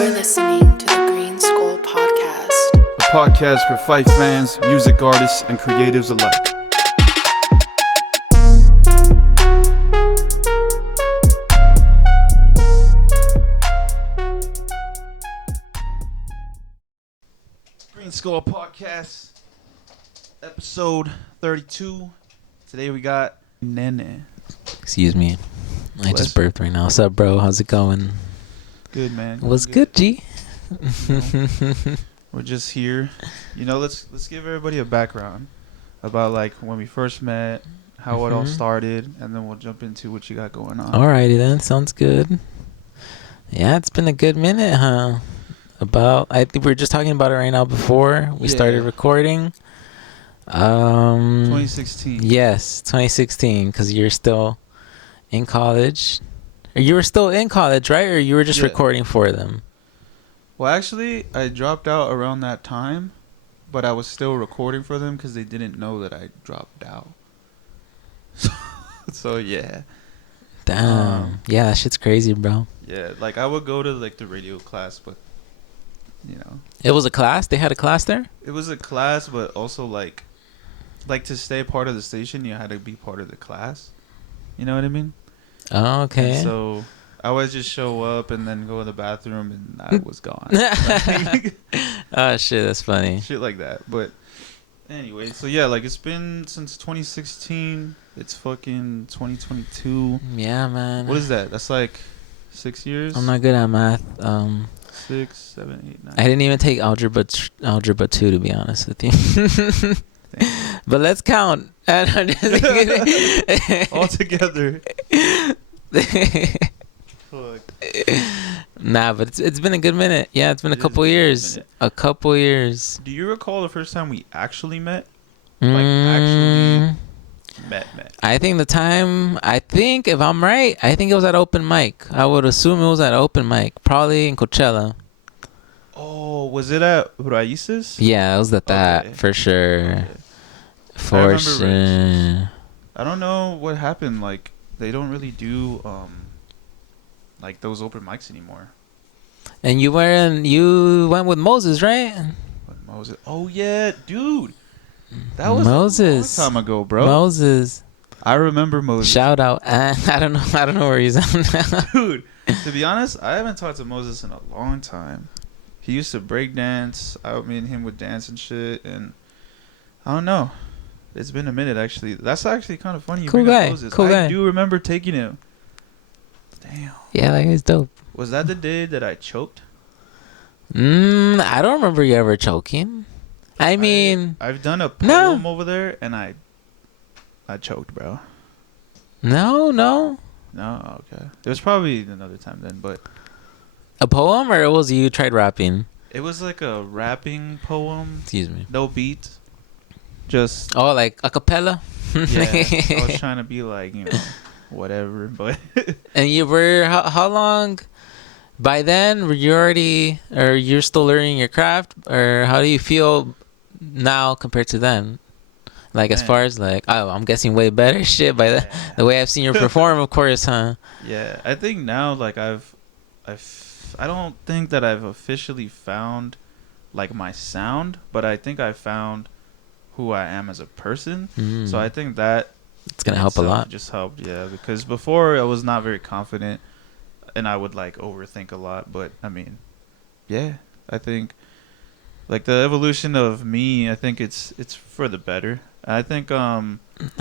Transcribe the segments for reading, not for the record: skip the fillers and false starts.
You're listening to the GreenSkull podcast. A podcast for Fife fans, music artists, and creatives alike. GreenSkull podcast, episode 32. Today we got NENE. Excuse me. I just burped right now. What's up, bro? How's it going? Good, man. What's good, G? We're just here. Let's give everybody a background about like when we first met, how it all started, and then we'll jump into what you got going on. Alrighty then. Sounds good. Yeah, it's been a good minute, huh? I think we were just talking about it right now before we started recording. 2016. Yes, 2016, because you're still in college. You were still in college, right? Or you were just recording for them? Well, actually, I dropped out around that time, but I was still recording for them because they didn't know that I dropped out. So yeah. Damn. Yeah, that shit's crazy, bro. Yeah, like I would go to like the radio class, but It was a class? They had a class there? It was a class, but also like to stay part of the station, you had to be part of the class. You know what I mean? Oh, okay. And so I would just show up and then go to the bathroom and I was gone. Oh, shit, that's funny. Shit like that. But anyway, so yeah, like it's been since 2016. It's fucking 2022. Yeah, man. What is that? That's like 6 years? I'm not good at math. 6, 7, 8, 9. I didn't even take algebra 2, to be honest with you. But let's count. All together. Fuck. Nah, but it's been a good minute. Yeah, it's been a couple years. A couple years. Do you recall the first time we actually met? Like actually met. I think if I'm right, I think it was at open mic. I would assume it was at open mic, probably in Coachella. Oh, was it at Royweisner? Yeah, it was at that, okay. for sure. Okay. For sure. I don't know what happened. Like they don't really do like those open mics anymore. And you went with Moses, right? What, Moses? Oh yeah, dude. That was Moses. a long time ago, bro. Moses. I remember Moses. Shout out. I don't know where he's at now. Dude, to be honest, I haven't talked to Moses in a long time. He used to break dance. Me and him would dance and shit, and I don't know. It's been a minute, actually. That's actually kind of funny. Cool guy. Cool guy. I do remember taking him. Damn. Yeah, that guy's dope. Was that the day that I choked? I don't remember you ever choking. I mean, I've done a poem over there, and I choked, bro. No. No, okay. It was probably another time then, but a poem, or it was you tried rapping? it was like a rapping poem. Excuse me. No beat. Just like a cappella. yeah. I was trying to be like whatever, but And you were how long? By then, were you already, or you're still learning your craft, or how do you feel now compared to then? Like, as far as like, I'm guessing way better shit by the way I've seen you perform, of course, huh? Yeah, I think now like I don't think that I've officially found like my sound, but I think I found who I am as a person. So I think that it's gonna help a lot. Just helped, yeah, because before I was not very confident and I would like overthink a lot, but I mean, yeah, I think like the evolution of me, I think it's for the better. I think Nice.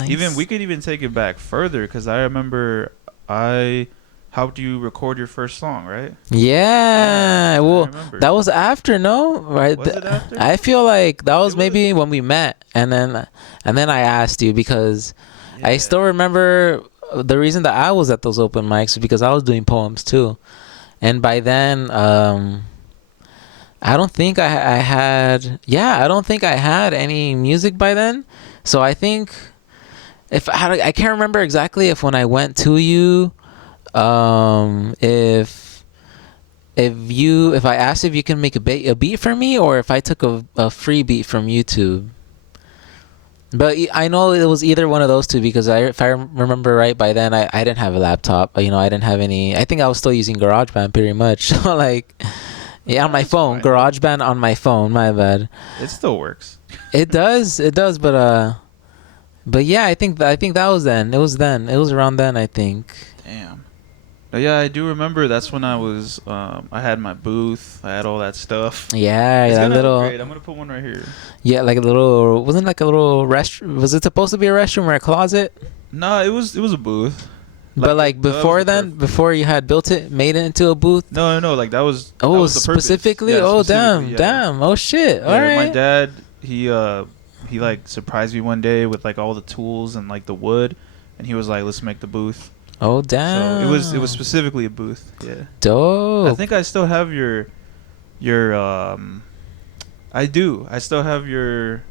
even we could even take it back further, because I remember I helped you record your first song, right? Yeah. Well, that was after, no? Right. Was it after? I feel like that was maybe when we met, and then I asked you because I still remember the reason that I was at those open mics was because I was doing poems too, and by then I don't think I had any music by then. So I think I can't remember exactly if when I went to you, if I asked if you can make a beat for me, or if I took a free beat from YouTube. But I know it was either one of those two, because if I remember right, by then I didn't have a laptop. I didn't have any. I think I was still using GarageBand pretty much. So like, Yeah, on my That's phone. fine. GarageBand on my phone. My bad. It still works. It does. It does. But yeah, I think that was then. It was then. It was around then. I think. Damn. But yeah, I do remember. That's when I was. I had my booth. I had all that stuff. Yeah, It's that gonna little. upgrade. I'm gonna put one right here. Yeah, like a little. Wasn't it like a little rest. Was it supposed to be a restroom or a closet? No, it was a booth. But like that was before the then, perfect- before you had built it, made it into a booth. No. Like that was. Oh, that was the purpose. specifically. Yeah, Oh, specifically, damn. Oh shit. All Yeah, right. my dad, he like surprised me one day with like all the tools and like the wood, and he was like, "Let's make the booth." Oh damn. So it was specifically a booth. Yeah. dope. I think I still have your I do. I still have your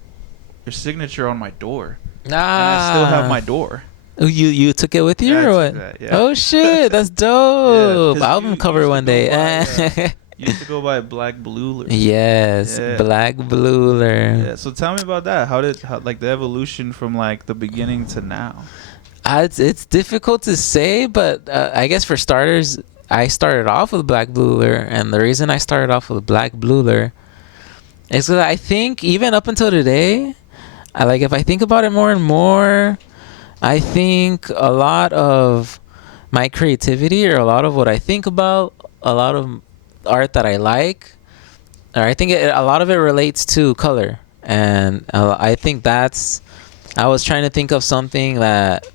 signature on my door. And I still have my door. Oh, you took it with you Yeah, I or took what? that, yeah. Oh shit, that's dope. 'cause Album you cover used to one go day. by, you used to go by Black Blueler. Yes, Yeah. Black Blueler. Yeah. So tell me about that. How like the evolution from like the beginning to now? It's difficult to say, but I guess for starters, I started off with Black Blueler, and the reason I started off with Black Blueler is because I think even up until today, if I think about it more and more, I think a lot of my creativity or a lot of what I think about, a lot of art that I like, or I think a lot of it relates to color, and I think I was trying to think of something that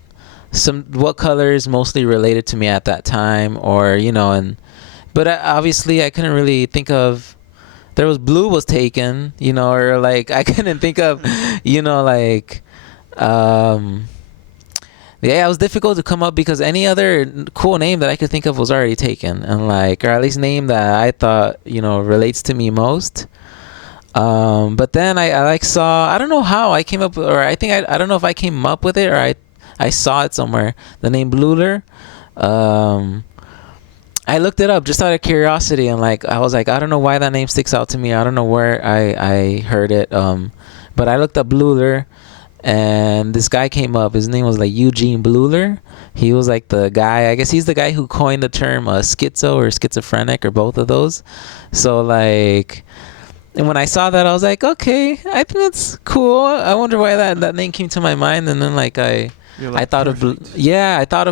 what colors mostly related to me at that time, or but obviously I couldn't really think of. There was blue was taken, or like I couldn't think of, like, yeah, it was difficult to come up because any other cool name that I could think of was already taken, and like, or at least name that I thought relates to me most. But then I like saw, I don't know how I came up, or I think I don't know if I came up with it or I saw it somewhere, the name Bluler. I looked it up just out of curiosity, and like I was like, I don't know why that name sticks out to me. I don't know where I heard it. But I looked up Bluler, and this guy came up. His name was like Eugene Bluler. He was like the guy, I guess he's the guy who coined the term schizo or schizophrenic or both of those. So like, and when I saw that, I was like, okay, I think that's cool. I wonder why that name came to my mind. And then like I thought perfect. I thought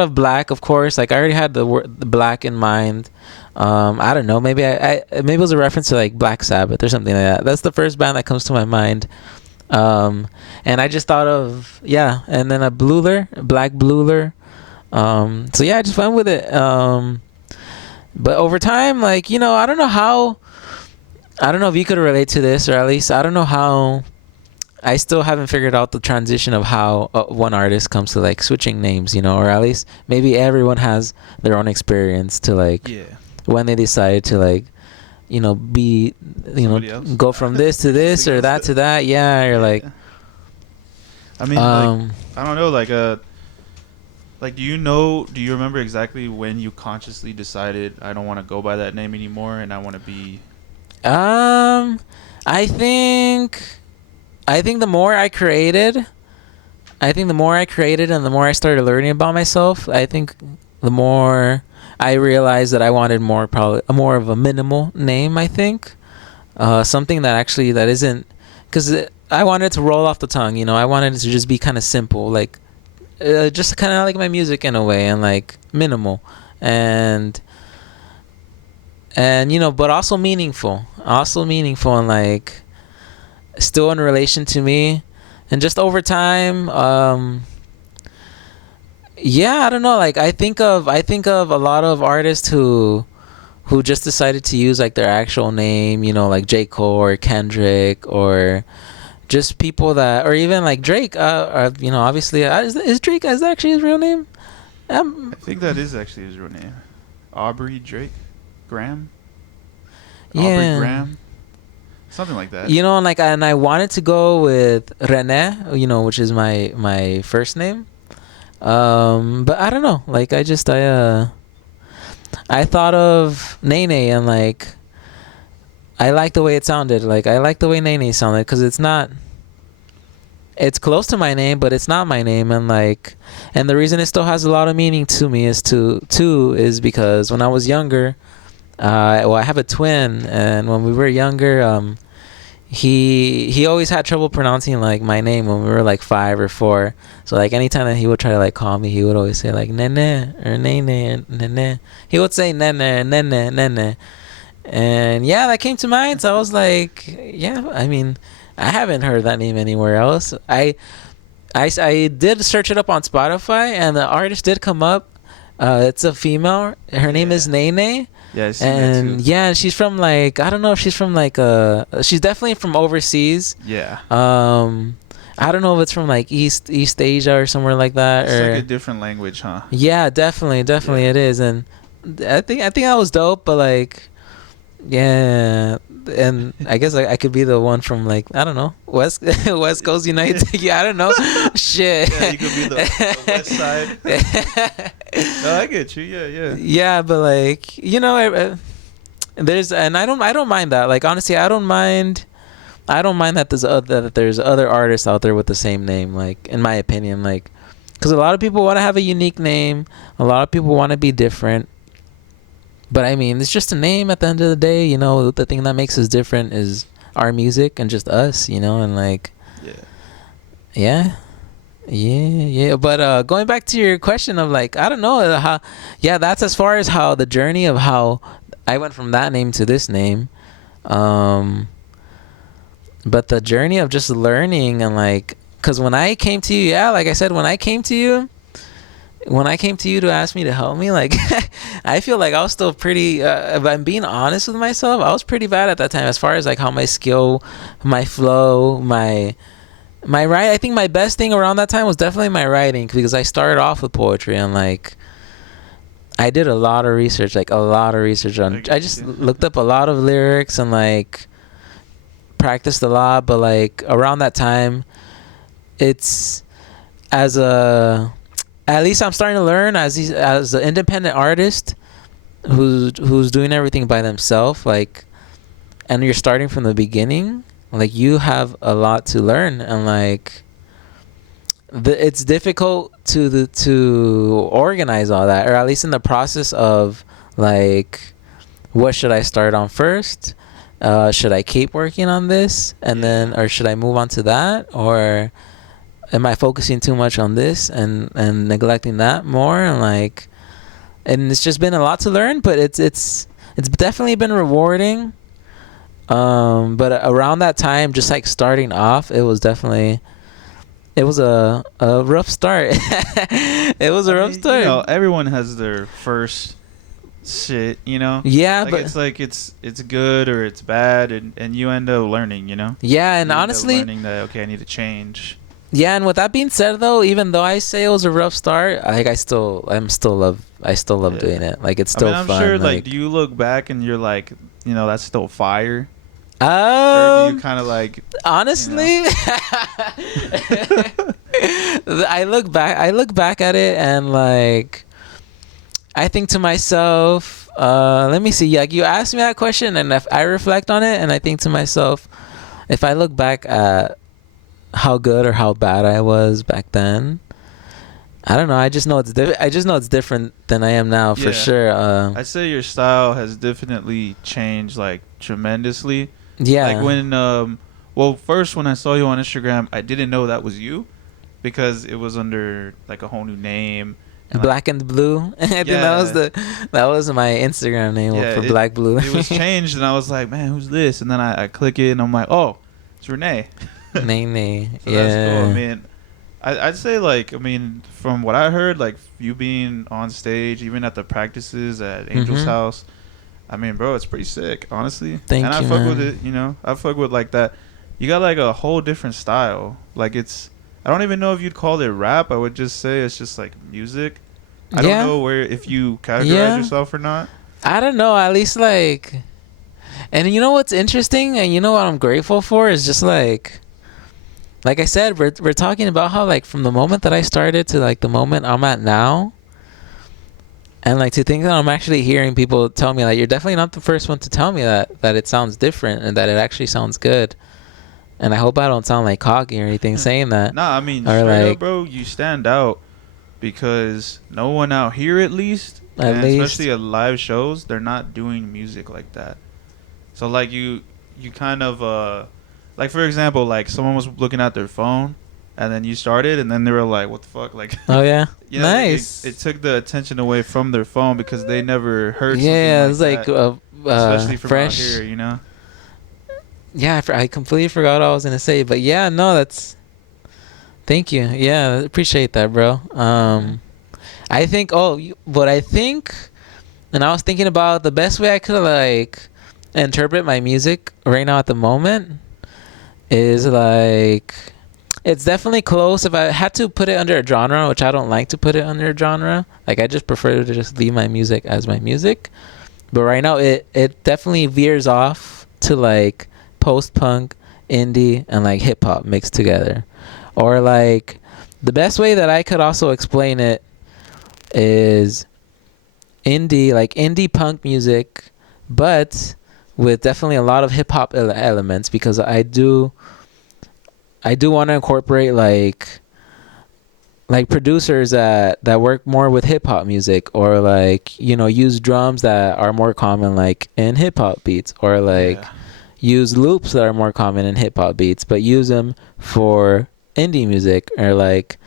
of Black, of course. Like I already had the Black in mind. I don't know. Maybe maybe it was a reference to like Black Sabbath or something like that. That's the first band that comes to my mind. And I just thought of and then Black Bluler. So yeah, I just went with it. But over time, like I don't know if you could relate to this, or at least I don't know how. I still haven't figured out the transition of how one artist comes to like switching names, or at least maybe everyone has their own experience to like when they decide to like, be, go from this to this or that to that. Yeah. Or like, I mean, like, I don't know, like do you remember exactly when you consciously decided I don't want to go by that name anymore and I want to be? I think the more I created and the more I started learning about myself, I think the more I realized that I wanted probably more of a minimal name. I think something that isn't, because I wanted it to roll off the tongue. I wanted it to just be kind of simple, like just kind of like my music in a way, and like minimal, and but also meaningful, and like still in relation to me. And just over time, I don't know, like I think of a lot of artists who just decided to use like their actual name, like J. Cole or Kendrick, or just people that, or even like Drake, obviously is Drake, is that actually his real name? I think that is actually his real name. Aubrey Drake Graham. Aubrey Graham. Something like that. And I wanted to go with Rene, which is my first name. But I don't know. Like I thought of Nene, and like I like the way it sounded. Like I like the way Nene sounded, because it's close to my name, but it's not my name. And like, and the reason it still has a lot of meaning to me is because when I was younger, Well, I have a twin, and when we were younger, he always had trouble pronouncing like my name when we were like 5 or 4. So like anytime that he would try to like call me, he would always say like nene or nene or nene. He would say nene nene nene, and yeah, that came to mind. So I was like, yeah, I mean, I haven't heard that name anywhere else. I did search it up on Spotify, and the artist did come up. It's a female. Her name is NENE. Yeah, I seen And that too. yeah, she's from like, I don't know if she's from like she's definitely from overseas. Yeah. I don't know if it's from like East Asia or somewhere like that. It's or like a different language, huh? yeah, definitely Yeah. it is. And I think that was dope, but like, yeah, and I guess I could be the one from like, I don't know, West Coast United. Yeah, I don't know. Shit. Yeah, you could be the West Side. No, I get you. Yeah, yeah. Yeah, but like, you know, there's, and I don't mind that. Like honestly, I don't mind that there's other artists out there with the same name. Like in my opinion, like, because a lot of people want to have a unique name. A lot of people want to be different. But I mean, it's just a name at the end of the day. You know, the thing that makes us different is our music and just us. You know, and like, Yeah. yeah. But going back to your question of like, I don't know how. Yeah, that's as far as how the journey of how I went from that name to this name. But the journey of just learning and like, because when I came to you, yeah, like I said, when I came to you to ask me to help me, like, I feel like I was still pretty, if I'm being honest with myself, I was pretty bad at that time as far as like how my skill, my flow, my write. I think my best thing around that time was definitely my writing, because I started off with poetry and like I did a lot of research on. I just looked up a lot of lyrics and like practiced a lot. But like around that time, it's at least I'm starting to learn as an independent artist who's doing everything by themselves. Like, and you're starting from the beginning. Like you have a lot to learn, and like it's difficult to organize all that, or at least in the process of like, what should I start on first? Should I keep working on this and then, or should I move on to that, or am I focusing too much on this and neglecting that more? And like, and it's just been a lot to learn, but it's definitely been rewarding. But around that time, just like starting off, it was a rough start. It was a rough start. You know, everyone has their first shit, you know? Yeah, like, but it's like it's good or it's bad, and you end up learning, you know? Yeah, and you honestly, end up learning that, okay, I need to change. Yeah, and with that being said, though, even though I say it was a rough start, like I still love doing it. Like it's still I'm fun. sure, like, do you look back and you're like, you know, that's still fire? Or do you kind of like, honestly, I look back at it and like, I think to myself, let me see. Like you asked me that question, and if I reflect on it, and I think to myself, if I look back at how good or how bad I was back then, I don't know. I just know it's different than I am now for sure. I'd say your style has definitely changed like tremendously. Yeah. Like when first when I saw you on Instagram, I didn't know that was you because it was under like a whole new name. And Black and Blue. I think that was my Instagram name for Black Blue. It was changed, and I was like, man, who's this? And then I click it, and I'm like, oh, it's Renee. NENE. So that's cool. I mean, I'd say, like, I mean, from what I heard, like, you being on stage, even at the practices at Angel's house, I mean, bro, it's pretty sick, honestly. Thank you, and I fuck man. with it, you know. I fuck with, like, that. You got, like, a whole different style. Like, it's, I don't even know if you'd call it rap. I would just say it's just, like, music. I don't know if you categorize yourself or not. I don't know. At least, like, and you know what's interesting, and you know what I'm grateful for is just, like I said, we're talking about how, like, from the moment that I started to, like, the moment I'm at now, and, like, to think that I'm actually hearing people tell me, like, you're definitely not the first one to tell me that it sounds different and that it actually sounds good. And I hope I don't sound, like, cocky or anything saying that. Nah, I mean, or straight like, up, bro, you stand out because no one out here, at least, at and least. especially at live shows, they're not doing music like that. So like you kind of like for example, like someone was looking at their phone, and then you started, and then they were like, "What the fuck?" Like, Oh yeah, you know, nice. it took the attention away from their phone because they never heard Yeah, something it's like that, especially from fresh. out here, you know. Yeah, I completely forgot what I was gonna say, but yeah, no, that's. Thank you. Yeah, appreciate that, bro. I think. But I think, and I was thinking about the best way I could like interpret my music right now at the moment is like it's definitely close. If I had to put it under a genre, which I don't like to put it under a genre, like I just prefer to just leave my music as my music. But right now, it definitely veers off to like post punk, indie, and like hip hop mixed together. Or like the best way that I could also explain it is indie punk music, but with definitely a lot of hip hop elements because I do want to incorporate like producers that work more with hip hop music, or like, you know, use drums that are more common like in hip hop beats, or like use loops that are more common in hip hop beats but use them for indie music, or like,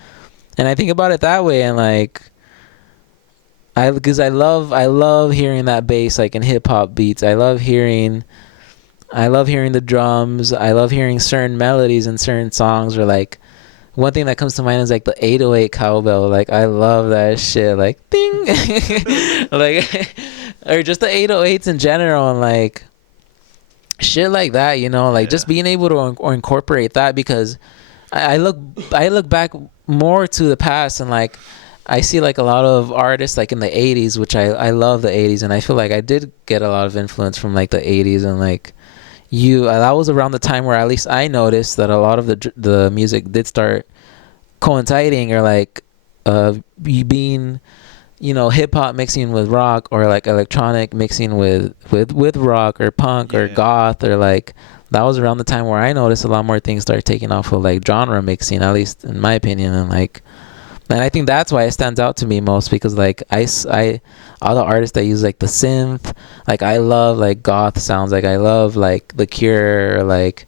and I think about it that way, and like because I love hearing that bass like in hip hop beats. I love hearing the drums. I love hearing certain melodies in certain songs, or like one thing that comes to mind is like the 808 cowbell. Like I love that shit. Like ding, like, or just the 808s in general, and like shit like that. You know, like just being able to incorporate that, because I look back more to the past, and like I see like a lot of artists like in the 80s, which I love the 80s, and I feel like I did get a lot of influence from like the 80s, and like that was around the time where at least I noticed that a lot of the music did start coinciding, or like being, you know, hip hop mixing with rock, or like electronic mixing with rock or punk or goth, or like that was around the time where I noticed a lot more things start taking off of like genre mixing, at least in my opinion. And like, and I think that's why it stands out to me most, because like I all the artists that use like the synth, like I love like goth sounds, like I love like The Cure, or like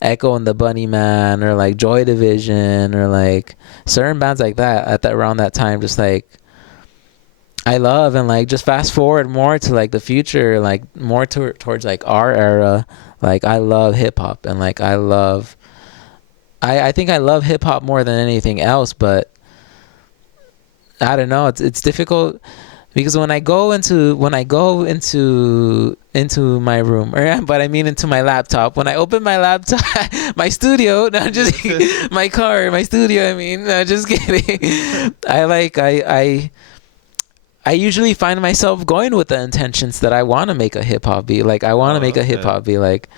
Echo and the Bunnyman, or like Joy Division, or like certain bands like that at that around that time, just like I love. And like just fast forward more to like the future, like more towards like our era, like I love hip hop, and like I think I love hip hop more than anything else. But I don't know, it's difficult, because when I go into my room, but I mean into my laptop, when I open my laptop, my studio, not just my car, my studio, I mean, no, just kidding. I usually find myself going with the intentions that I want to make a hip hop beat. Like I want to make a hip hop beat, like,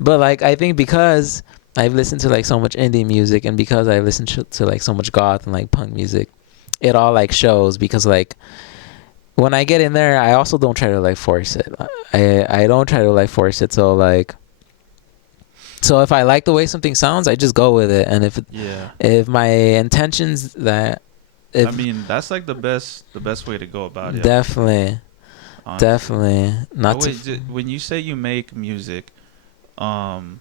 but like I think because I've listened to like so much indie music, and because I've listened to like so much goth and like punk music, it all like shows. Because like when I get in there, I also don't try to like force it. I don't try to like force it. So like, so if I like the way something sounds, I just go with it. And if my intentions that, I mean, that's like the best way to go about it. Definitely. Honestly. Definitely. Not when you say you make music, do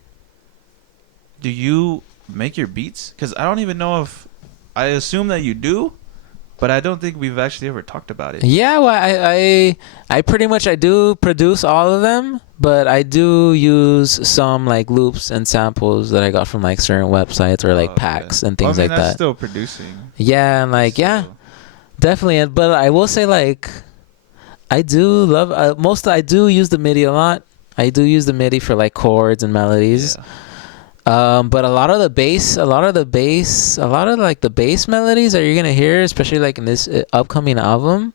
you make your beats? Because I don't even know if, I assume that you do, but I don't think we've actually ever talked about it. Yeah, well, I pretty much, I do produce all of them, but I do use some like loops and samples that I got from like certain websites, or like packs and things like that's that. Still producing. Yeah, and like definitely. But I will say like I do love I do use the MIDI a lot. I do use the MIDI for like chords and melodies. But a lot of the bass melodies that you're gonna hear, especially like in this upcoming album,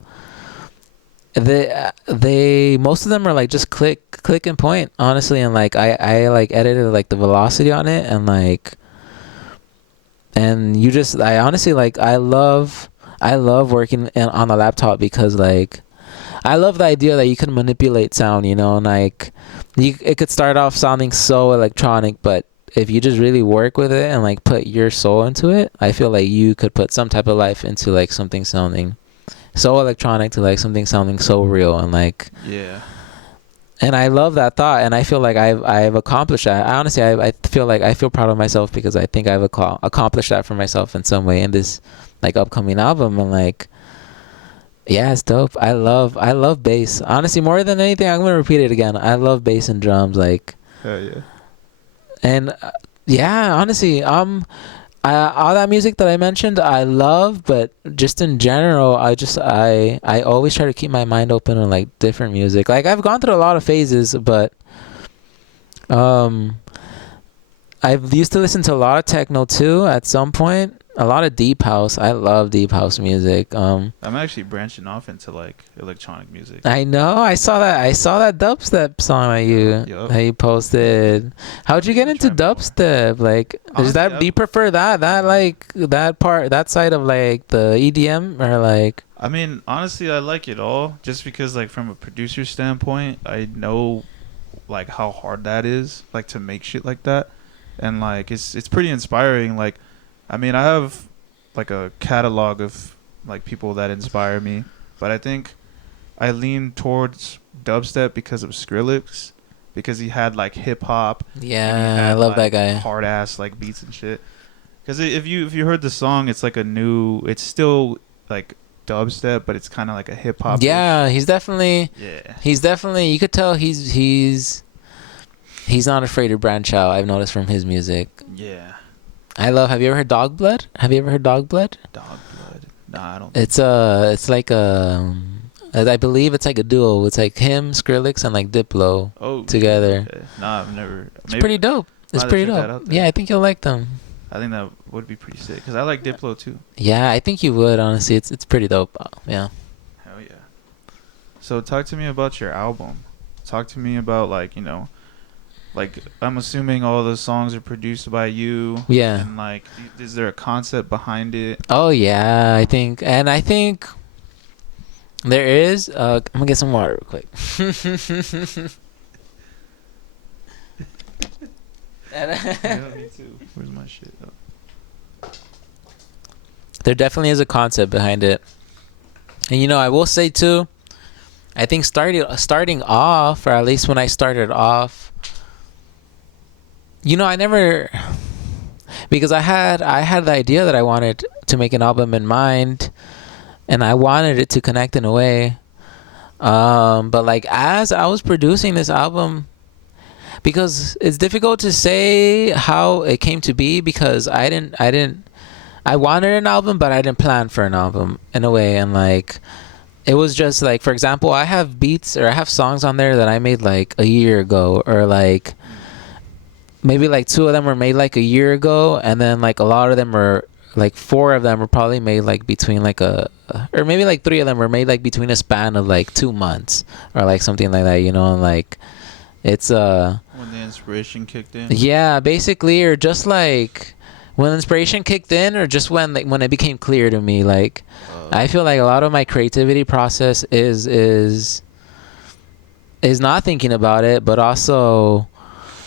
they most of them are like just click and point, honestly. And like I like edited like the velocity on it, and like, and I honestly like I love working on the laptop, because like I love the idea that you can manipulate sound, you know, and like it could start off sounding so electronic, but if you just really work with it and like put your soul into it, I feel like you could put some type of life into like something sounding so electronic to like something sounding so real, and like, Yeah. and I love that thought, and I feel like I've accomplished that. I honestly, I feel like I feel proud of myself because I think I've accomplished that for myself in some way in this like upcoming album. And like, yeah, it's dope. I love bass. Honestly, more than anything, I'm gonna repeat it again. I love bass and drums, like, Hell yeah. and yeah, honestly, all that music that I mentioned, I love, but just in general, I always try to keep my mind open on like different music. Like I've gone through a lot of phases, but um, I've used to listen to a lot of techno too at some point. A lot of deep house. I love deep house music. I'm actually branching off into like electronic music. I know. I saw that dubstep song that you posted. How'd you get into dubstep? Like, Honestly, do you prefer that like that side of like the EDM, or like? I mean, honestly, I like it all just because like from a producer standpoint, I know like how hard that is, like to make shit like that. And like it's pretty inspiring. Like, I mean, I have like a catalog of like people that inspire me, but I think I lean towards dubstep because of Skrillex, because he had like hip hop. Yeah, I love like, that guy. Hard ass like beats and shit. Because if you heard the song, it's like it's still like dubstep, but it's kind of like a hip hop. Yeah, he's definitely. Yeah. He's definitely. You could tell he's not afraid to branch out. I've noticed from his music. Yeah. Have you ever heard Dog Blood? Have you ever heard Dog Blood? Dog Blood. Nah, I don't. It's like I believe it's like a duo. It's like him, Skrillex, and like Diplo together. Okay. Nah, I've never. It's pretty dope. It's pretty dope. Yeah, I think you'll like them. I think that would be pretty sick because I like Diplo too. Yeah, I think you would. Honestly, it's pretty dope. Yeah. Hell yeah. So talk to me about your album. Talk to me about like like I'm assuming all the songs are produced by you. Yeah. And like, is there a concept behind it? Oh yeah, I think there is. I'm gonna get some water real quick. Yeah, me too. Where's my shit? Oh. There definitely is a concept behind it, and I will say too, I think starting off, or at least when I started off, I never, because I had the idea that I wanted to make an album in mind, and I wanted it to connect in a way, but like as I was producing this album, because it's difficult to say how it came to be, because I wanted an album, but I didn't plan for an album in a way. And like, it was just like, for example, I have beats or I have songs on there that I made like a year ago, or like maybe like 2 of them were made like a year ago, and then like a lot of them were like 4 of them were probably made like between like or maybe like 3 of them were made like between a span of like 2 months or like something like that, and like it's when the inspiration kicked in. Yeah, basically, or just like when inspiration kicked in, or just when it became clear to me. Like I feel like a lot of my creativity process is not thinking about it, but also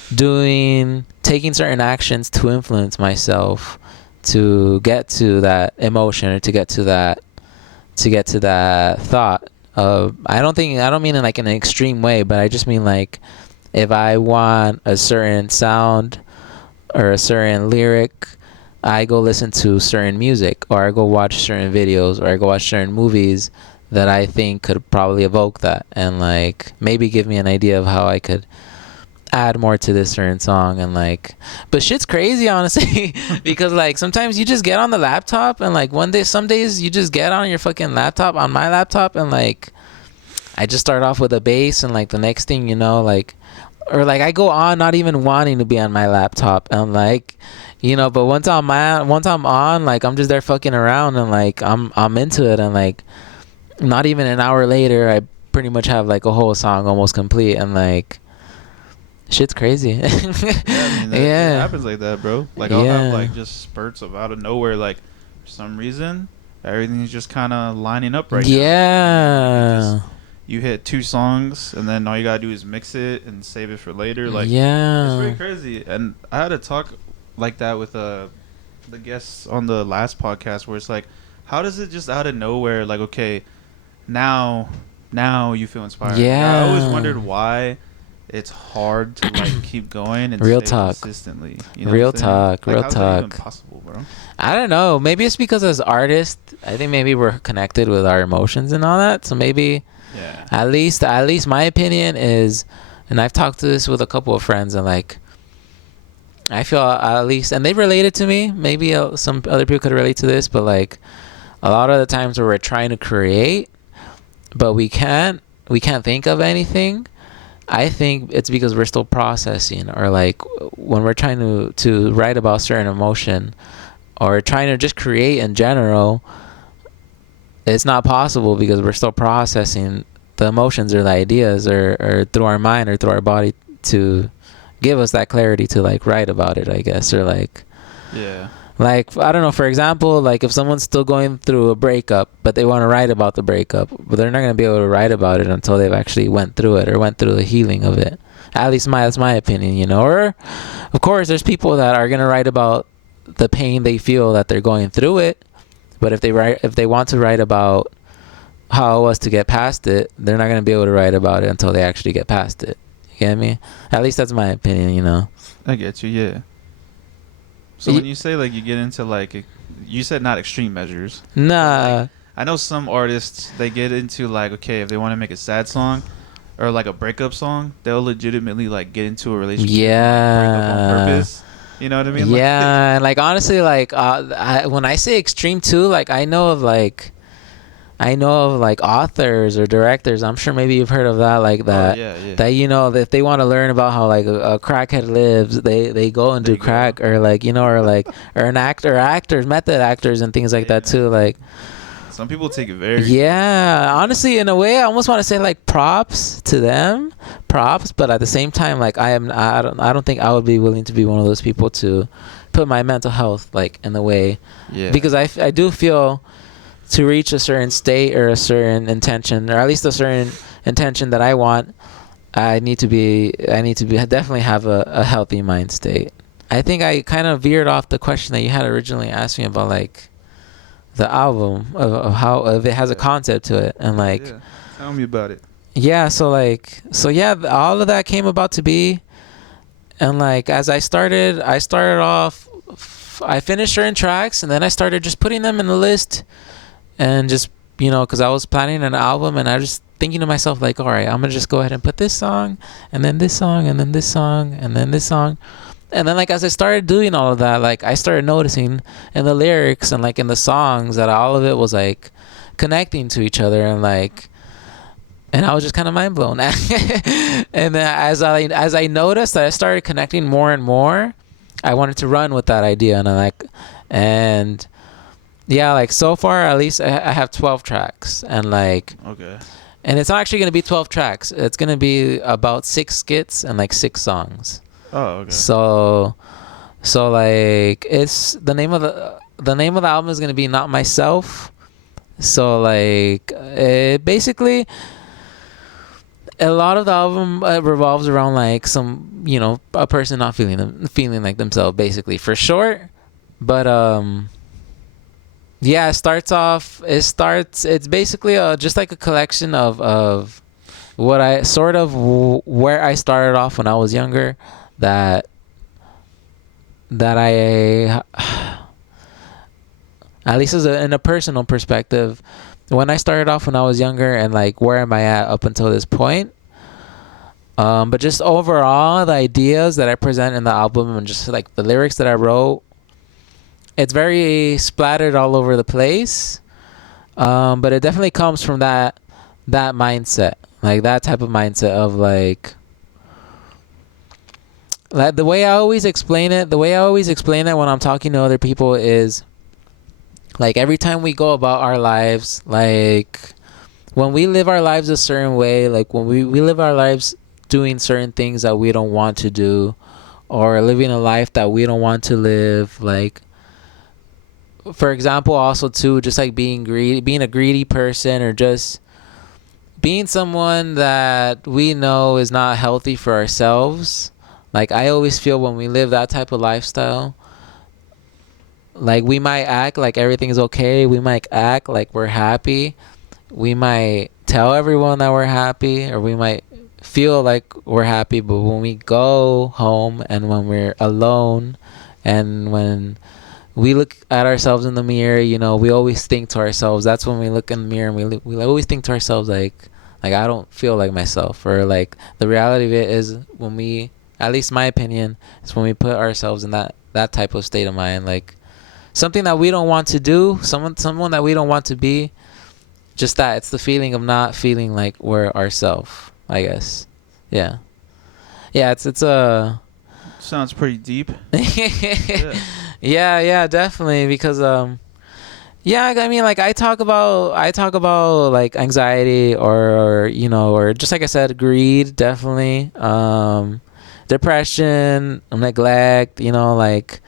taking certain actions to influence myself to get to that emotion, or to get to that thought. I don't mean in like an extreme way, but I just mean like, if I want a certain sound or a certain lyric, I go listen to certain music, or I go watch certain videos, or I go watch certain movies that I think could probably evoke that, and like maybe give me an idea of how I could add more to this certain song. And like, but shit's crazy, honestly, because like sometimes you just get on the laptop, and like some days you just get on your fucking laptop, on my laptop, and like I just start off with a bass, and like the next thing you know, like, or like I go on not even wanting to be on my laptop, and like, but once I'm on, like I'm just there fucking around, and like I'm into it, and like not even an hour later I pretty much have like a whole song almost complete, and like shit's crazy. Yeah, I mean, it happens like that, bro. Like I'll have like just spurts of out of nowhere, like for some reason everything's just kind of lining up right now. Yeah. You hit 2 songs, and then all you gotta do is mix it and save it for later. Like, yeah, it's very crazy. And I had a talk like that with the guests on the last podcast, where it's like, how does it just out of nowhere, like, okay, now you feel inspired. Yeah. I always wondered why it's hard to like keep going and Real stay talk. consistently. You know Real what I'm saying? talk, Like, real how's that even talk. possible, bro? I don't know. Maybe it's because as artists, I think maybe we're connected with our emotions and all that. So maybe Yeah. at least my opinion is, and I've talked to this with a couple of friends, and like I feel at least, and they related to me. Maybe some other people could relate to this, but like a lot of the times where we're trying to create, but we can't think of anything. I think it's because we're still processing, or like when we're trying to write about certain emotion, or trying to just create in general, it's not possible because we're still processing the emotions or the ideas, or through our mind or through our body to give us that clarity to like write about it, I guess, or like Yeah. like I don't know, for example, like if someone's still going through a breakup but they want to write about the breakup, but they're not going to be able to write about it until they've actually went through it or went through the healing of it. At least that's my opinion, you know. Or of course there's people that are going to write about the pain they feel that they're going through it, but if they want to write about how it was to get past it, they're not going to be able to write about it until they actually get past it. You get me? At least that's my opinion, you know. I get you. Yeah. So when you say like you get into like, you said not extreme measures. Nah. Like, I know some artists, they get into like, okay, if they want to make a sad song or like a breakup song, they'll legitimately like get into a relationship and like break up on purpose. You know what I mean? Yeah, like honestly, like when I say extreme too, like I know of like authors or directors. I'm sure maybe you've heard of that, like that. Oh, yeah. That, you know, that if they want to learn about how like a crackhead lives, they go and do crack, or like, you know, or like or actors, method actors and things like that too. Like some people take it very. Yeah, honestly, in a way, I almost want to say like props to them, but at the same time, like I don't think I would be willing to be one of those people to put my mental health like in the way. Yeah. Because I do feel to reach a certain state or a certain intention, or at least a certain intention that I want, I need to definitely have a healthy mind state. I think I kind of veered off the question that you had originally asked me about like the album of how if it has a concept to it, and like tell me about it. Yeah, so yeah, all of that came about to be, and like as I started off, I finished certain tracks, and then I started just putting them in the list, and just, you know, because I was planning an album, and I was just thinking to myself like, all right, I'm gonna just go ahead and put this song, and then this song, and then this song, and then this song. And then like as I started doing all of that, like I started noticing in the lyrics and like in the songs that all of it was like connecting to each other, and like, and I was just kind of mind blown. And then as I noticed that I started connecting more and more, I wanted to run with that idea, and yeah, like so far at least I have 12 tracks, and like okay. And it's not actually going to be 12 tracks. It's going to be about 6 skits and like 6 songs. Oh, okay. So like it's the name of the album is gonna be Not Myself. So like it basically, a lot of the album revolves around like some, you know, a person not feeling like themselves, basically, for short. But yeah, it's basically just like a collection of what I sort of where I started off when I was younger, that I at least in a personal perspective, when I started off when I was younger, and like where am I at up until this point. But just overall, the ideas that I present in the album, and just like the lyrics that I wrote, it's very splattered all over the place. But it definitely comes from that mindset, like that type of mindset of like the way I always explain it when I'm talking to other people is like every time we go about our lives, like when we live our lives a certain way, like when we live our lives doing certain things that we don't want to do, or living a life that we don't want to live, like for example, also too, just like being a greedy person, or just being someone that we know is not healthy for ourselves. Like I always feel when we live that type of lifestyle, like we might act like everything's okay, we might act like we're happy, we might tell everyone that we're happy, or we might feel like we're happy, but when we go home and when we're alone and when we look at ourselves in the mirror, you know, we always think to ourselves, that's when we look in the mirror and we always think to ourselves like I don't feel like myself, or like the reality of it is when we, at least my opinion, is when we put ourselves in that type of state of mind, like something that we don't want to do, someone that we don't want to be, just that it's the feeling of not feeling like we're ourselves, I guess. Yeah. Yeah, it's a Sounds pretty deep. yeah, definitely, because yeah, I mean, like I talk about like anxiety, or you know, or just like I said, greed, definitely, depression, neglect, you know, like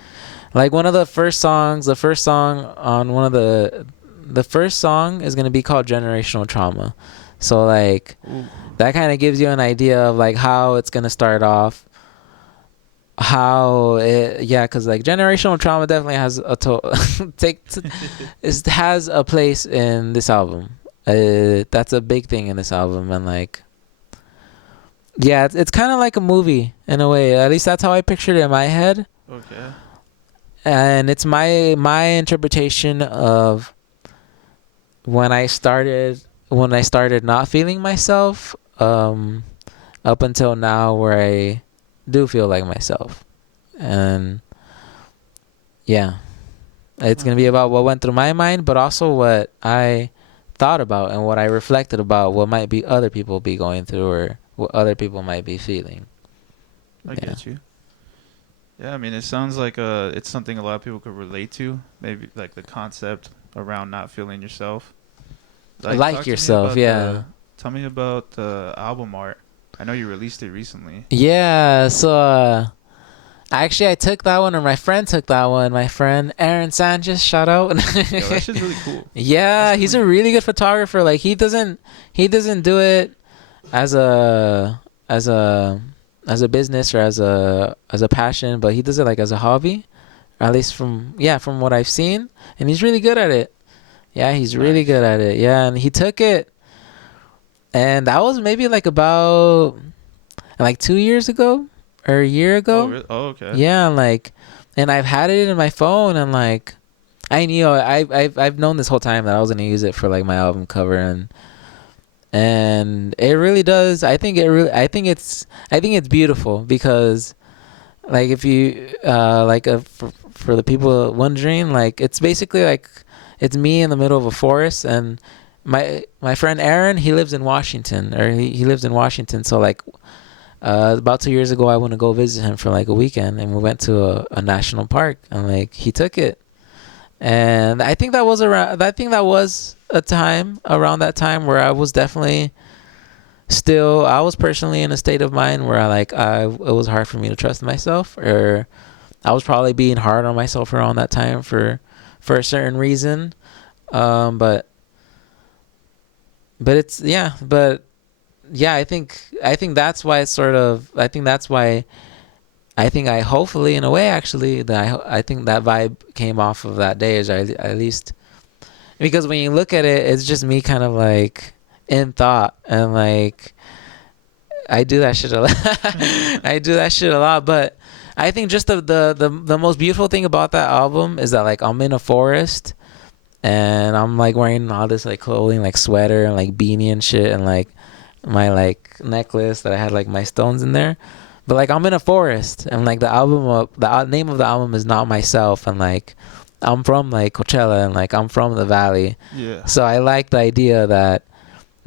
one of the first songs, the first song on one of the first song is going to be called Generational Trauma. So like Ooh. that kind of gives you an idea of like how it's going to start off, how it, yeah, because like generational trauma definitely has has a place in this album. That's a big thing in this album. And like, yeah, it's kind of like a movie in a way, at least that's how I pictured it in my head. Okay. And it's my interpretation of when I started not feeling myself, up until now, where I do feel like myself. And yeah, it's gonna be about what went through my mind, but also what I thought about and what I reflected about what might be other people be going through, or what other people might be feeling. I get you. Yeah, I mean, it sounds like it's something a lot of people could relate to. Maybe like the concept around not feeling yourself. Like yourself, yeah. Tell me about the album art. I know you released it recently. Yeah, so actually I took that one, or my friend took that one. My friend Aaron Sanchez, shout out. Yo, that shit's really cool. Yeah, That's he's clean. a really good photographer. Like he doesn't do it as a business or as a passion, but he does it like as a hobby, at least from what I've seen, and he's really good at it. Yeah, he's really Nice. good at it. Yeah, and he took it, and that was maybe like about like 2 years ago or a year ago. Oh, really? Oh, okay. Yeah, and I've had it in my phone, and like I knew I've known this whole time that I was gonna use it for like my album cover, and it really does. I think it's beautiful, because like if you for the people wondering, like it's basically like it's me in the middle of a forest, and my friend Aaron, he lives in Washington, or he lives in Washington. So like about 2 years ago, I went to go visit him for like a weekend, and we went to a national park, and like he took it, and I think that was a time around that time where I was definitely I was personally in a state of mind where it was hard for me to trust myself, or I was probably being hard on myself around that time for a certain reason. But it's I think that's why it's sort of, I hopefully in a way actually that I think that vibe came off of that day, is at least because when you look at it, it's just me kind of like in thought, and like I do that shit a lot. But I think just the most beautiful thing about that album is that like I'm in a forest, and I'm like wearing all this like clothing, like sweater and like beanie and shit, and like my like necklace that I had like my stones in there. But like I'm in a forest, and like the name of the album is Not Myself, and like I'm from like Coachella, and like I'm from the valley. Yeah. So I like the idea that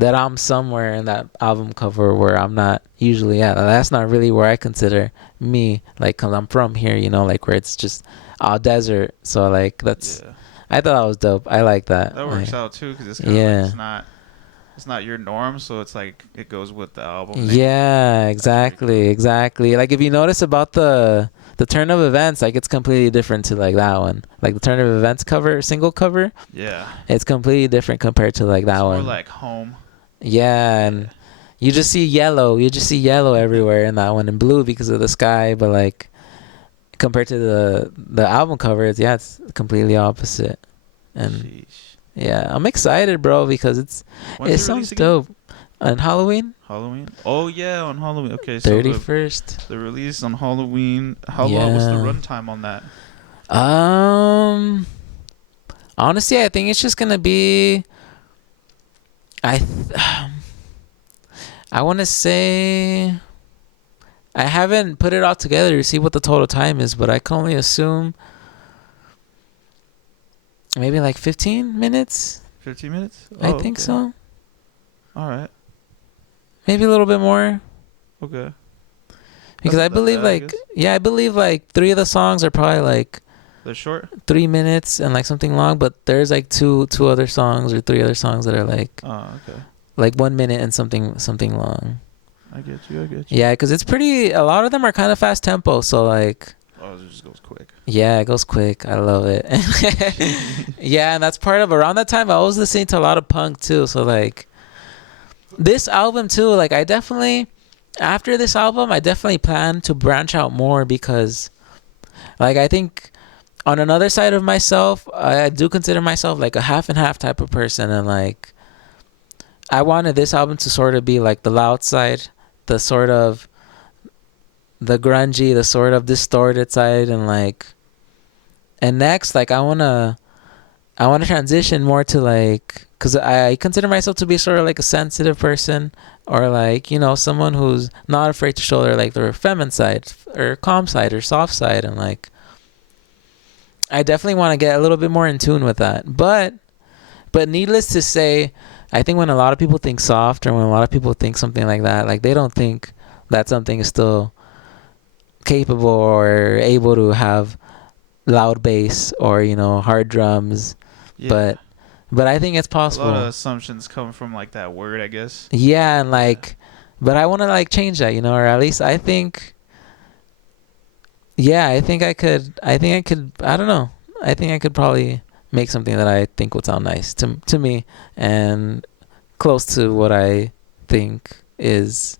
I'm somewhere in that album cover where I'm not usually at. That's not really where I consider me, like, 'cause I'm from here, you know, like where it's just all desert. So like that's, Yeah. I thought that was dope. I like that. That works like, out too, because it's kind of like it's not your norm, so it's like it goes with the album name. Yeah, exactly. Like if you notice about the Turn of Events, like it's completely different to like that one. Like the Turn of Events single cover. Yeah. It's completely different compared to like that It's one. more like home. Yeah, and you just see yellow. You just see yellow everywhere in that one, and blue because of the sky. But like compared to the album cover, it's completely opposite. And Sheesh. Yeah, I'm excited, bro, because it When's it sounds release again? dope. On Halloween, Halloween. Oh yeah, on Halloween. Okay, so 31st. the release on Halloween. How long? Yeah. What's the runtime on that? Honestly, I think it's just gonna be. I I want to say. I haven't put it all together to see what the total time is, but I can only assume maybe like 15 minutes. 15 minutes. I think so. All right. Maybe a little bit more. Okay. Because I believe I believe like 3 of the songs are probably like they're short. 3 minutes and like something long, but there's like two other songs or 3 other songs that are like Okay. like 1 minute and something long. I get you. Yeah, because it's pretty. A lot of them are kind of fast tempo, so like. Oh, it just goes quick. Yeah, it goes quick. I love it. Yeah, and that's part of around that time I was listening to a lot of punk too. So like this album too, like after this album I definitely plan to branch out more because like I think on another side of myself, I do consider myself like a half and half type of person, and like I wanted this album to sort of be like the loud side, the sort of the grungy, the sort of distorted side, and like and next like I wanna transition more to like, because I consider myself to be sort of like a sensitive person, or like, you know, someone who's not afraid to show their feminine side or calm side or soft side, and like I definitely want to get a little bit more in tune with that. But needless to say, I think when a lot of people think soft, or when a lot of people think something like that, like they don't think that something is still capable or able to have loud bass or, you know, hard drums. Yeah. But I think it's possible. A lot of assumptions come from like that word, I guess. Yeah, and like but I want to like change that, you know, or at least I think I think I could I don't know. I think I could probably make something that I think would sound nice to me and close to what I think is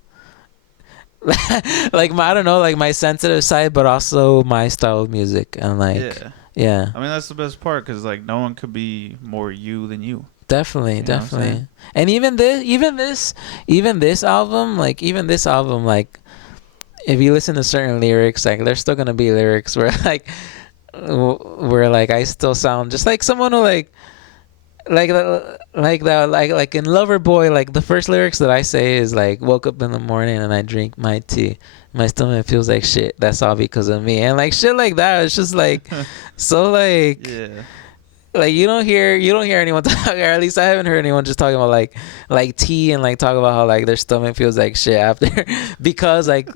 like I don't know, like my sensitive side, but also my style of music, and like yeah. I mean, that's the best part, because like no one could be more you than you. Definitely. And even this album, like if you listen to certain lyrics, like there's still gonna be lyrics where like I still sound just like someone who like in Loverboy, like the first lyrics that I say is like, woke up in the morning and I drink my tea, my stomach feels like shit, that's all because of me, and like shit like that. It's just like so like like you don't hear anyone talk, or at least I haven't heard anyone just talking about like tea and like talk about how like their stomach feels like shit after because like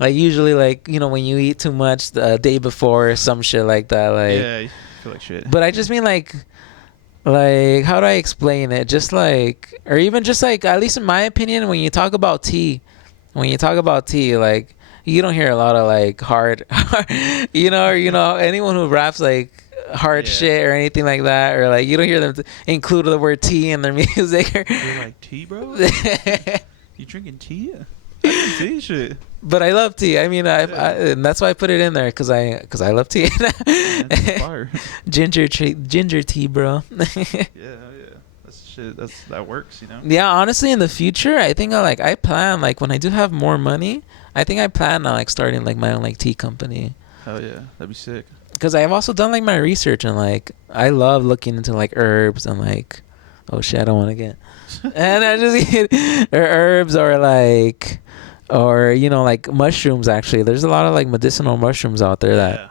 usually like, you know, when you eat too much the day before or some shit like that, like you feel like shit. But I just mean like how do I explain it? Just like, or even just like, at least in my opinion, when you talk about tea, like you don't hear a lot of like hard, you know, or, you know, anyone who raps like hard shit or anything like that, or like you don't hear them include the word tea in their music. You're like, tea, bro? You drinking tea? I drink tea shit. But I love tea. I mean, and that's why I put it in there, because I love tea. Fire. Ginger tea, bro. Yeah. That's shit. That works, you know. Yeah, honestly, in the future, I think I plan, like when I do have more money, I think I plan on like starting like my own like tea company. Hell yeah, that'd be sick. Because I've also done like my research, and like I love looking into like herbs and like, oh shit, I don't want to get, and I just get herbs or like. Or, you know, like mushrooms. Actually, there's a lot of like medicinal mushrooms out there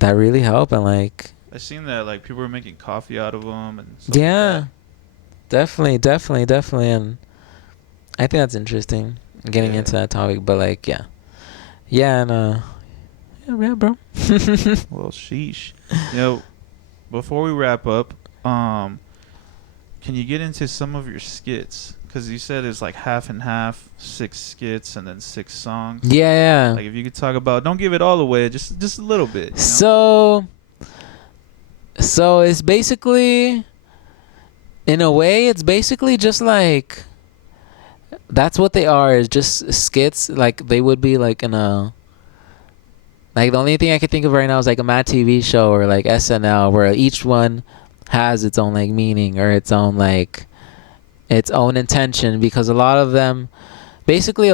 that really help, and like I've seen that like people are making coffee out of them and stuff yeah, like definitely, and I think that's interesting getting into that topic. But like and yeah, bro. Well, sheesh. You know, before we wrap up, can you get into some of your skits? Because you said it's like half and half, 6 skits and then 6 songs. Yeah. Like if you could talk about, don't give it all away, just a little bit. You know? So it's basically, in a way, it's basically just like, that's what they are, is just skits. Like they would be like in a, like the only thing I can think of right now is like a Mad TV show or like SNL, where each one has its own like meaning or its own intention, because a lot of them, basically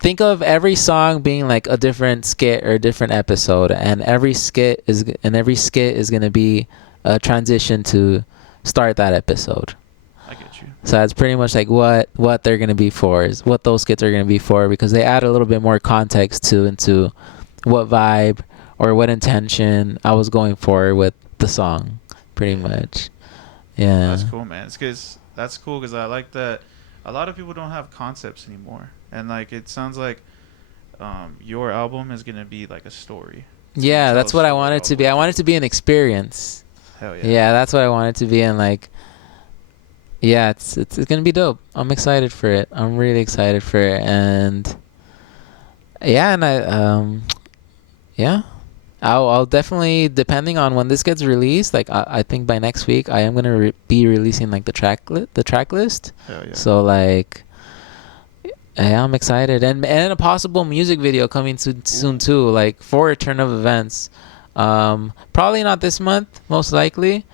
think of every song being like a different skit or a different episode, and every skit is going to be a transition to start that episode. I get you. So that's pretty much like what they're going to be for, is what those skits are going to be for, because they add a little bit more context into what vibe or what intention I was going for with the song, pretty much. Yeah. That's cool, man. That's cool because I like that a lot of people don't have concepts anymore. And like it sounds like your album is going to be like a story. Yeah, that's what I want it to be. I want it to be an experience. Hell yeah. Yeah, that's what I want it to be. And like, yeah, it's gonna be dope. I'm excited for it. I'm really excited for it. And yeah, and I'll definitely, depending on when this gets released, like I think by next week I am gonna be releasing like the track list. Hell yeah. So like, yeah, I'm excited, and a possible music video coming soon too, like for a turn of events. Probably not this month, most likely,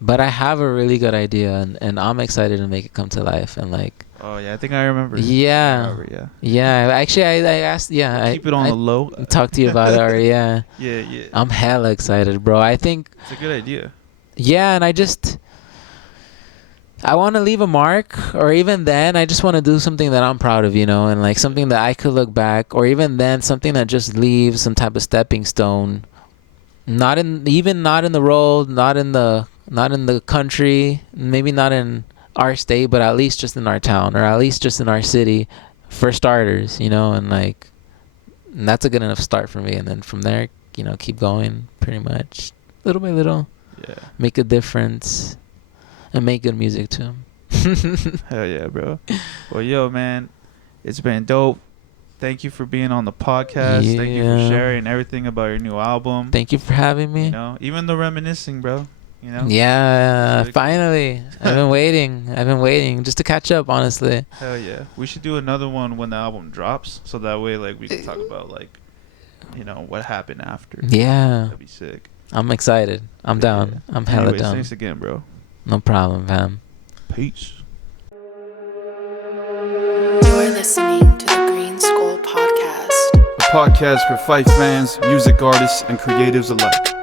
but I have a really good idea, and I'm excited to make it come to life. And like, oh yeah, I think I remember. Yeah. Actually, I asked. Yeah, keep it on the low. Talk to you about it already. Yeah. Yeah. I'm hella excited, bro. I think it's a good idea. Yeah, and I want to leave a mark, or even then, I just want to do something that I'm proud of, and like something that I could look back, or even then, something that just leaves some type of stepping stone. Not in the world, not in the country, maybe not in our state, but at least just in our town, or at least just in our city, for starters, and like, and that's a good enough start for me. And then from there, keep going, pretty much, little by little. Yeah. Make a difference. And make good music too. Hell yeah, bro. Well, yo, man, it's been dope. Thank you for being on the podcast. Yeah. Thank you for sharing everything about your new album. Thank you for having me. Even the reminiscing, bro. Yeah, finally. I've been waiting just to catch up, honestly. Hell yeah. We should do another one when the album drops, so that way like we can talk about like what happened after. Yeah. That'd be sick. I'm excited. I'm down. I'm hella down. Thanks again, bro. No problem, fam. Peace. You're listening to the GreenSkull podcast. A podcast for Fife fans, music artists, and creatives alike.